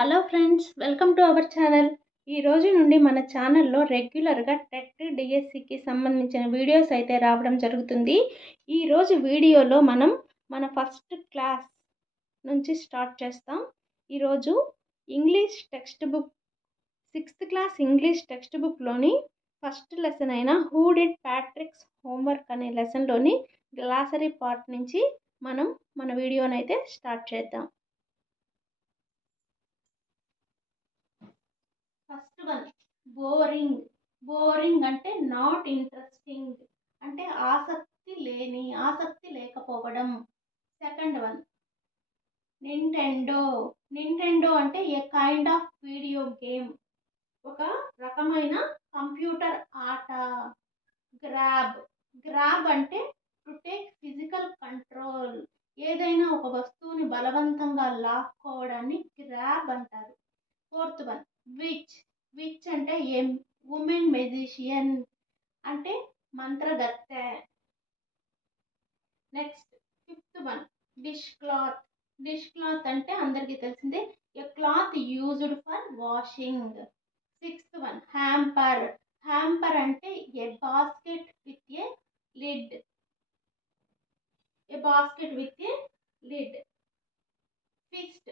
Hello friends, welcome to our channel. ఈ రోజు నుండి మన ఛానల్లో రెగ్యులర్గా టెట్ డిఎస్సికి సంబంధించిన వీడియోస్ అయితే రావడం జరుగుతుంది. ఈరోజు వీడియోలో మనం మన ఫస్ట్ క్లాస్ నుంచి స్టార్ట్ చేస్తాం. ఈరోజు English text book 6th class English text బుక్లోని ఫస్ట్ లెసన్ అయిన హూ డిడ్ ప్యాట్రిక్స్ హోంవర్క్ అనే లెసన్లోని గ్లాసరీ పార్ట్ నుంచి మనం మన వీడియోనైతే స్టార్ట్ చేద్దాం. First one, boring. బోరింగ్ అంటే నాట్ ఇంట్రెస్టింగ్, అంటే ఆసక్తి లేకపోవడం. Second one, Nintendo. నింటెండో అంటే a kind of video game, ఒక రకమైన కంప్యూటర్ ఆట. గ్రాబ్. గ్రాబ్ అంటే టు టేక్ ఫిజికల్ కంట్రోల్, ఏదైనా ఒక వస్తువుని బలవంతంగా లాక్కోవడాన్ని గ్రాబ్ అంటారు. Fourth one, witch. విచ్ అంటే ఏ ఉమెన్ మెజిషియన్, అంటే మంత్రగత్తె. Next fifth one, dish cloth. Dish cloth అంటే అందరికీ తెలిసిందే, a cloth used for washing. Sixth one, hamper. Hamper అంటే a basket with a lid. A basket with a lid. Fist.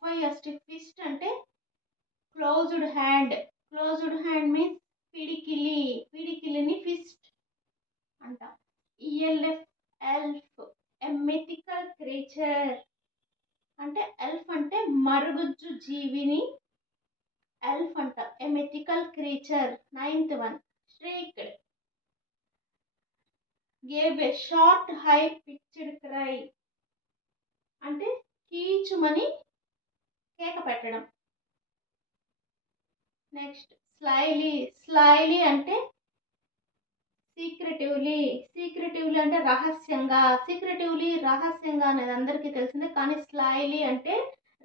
FIST. Fist అంటే closed hand. Closed hand means పిడికిలి. పిడికిలిని fist అంటాం. ELF. Elf. A mythical creature, అంటే elf అంటే మరుగుజ్జు జీవిని elf అంటాం. A mythical creature. Ninth one, squeaked. Gave a short high pitched cry, అంటే కీచుమని కేక పెట్టడం. నెక్స్ట్ స్లైలీ. స్లైలీ అంటే సీక్రెటివ్లీ. సీక్రెటివ్లీ అంటే రహస్యంగా. రహస్యంగా అనేది అందరికీ తెలిసిందే, కానీ స్లైలీ అంటే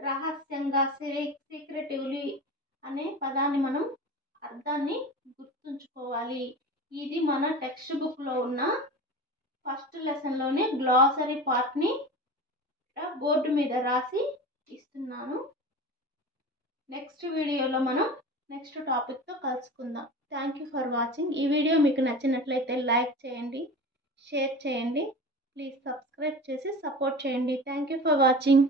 రహస్యంగా. సీక్రెటివ్లీ అనే పదాన్ని మనం అర్థాన్ని గుర్తుంచుకోవాలి. ఇది మన టెక్స్ట్ బుక్లో ఉన్న ఫస్ట్ లెసన్లోని గ్లాసరీ పార్ట్ని బోర్డు మీద రాసి ఇస్తున్నాను. నెక్స్ట్ వీడియోలో మనం నెక్స్ట్ టాపిక్తో కలుసుకుందాం. Thank you for watching. ఈ వీడియో మీకు నచ్చినట్లయితే లైక్ చేయండి, షేర్ చేయండి, ప్లీజ్ సబ్స్క్రైబ్ చేసి సపోర్ట్ చేయండి. Thank you for watching.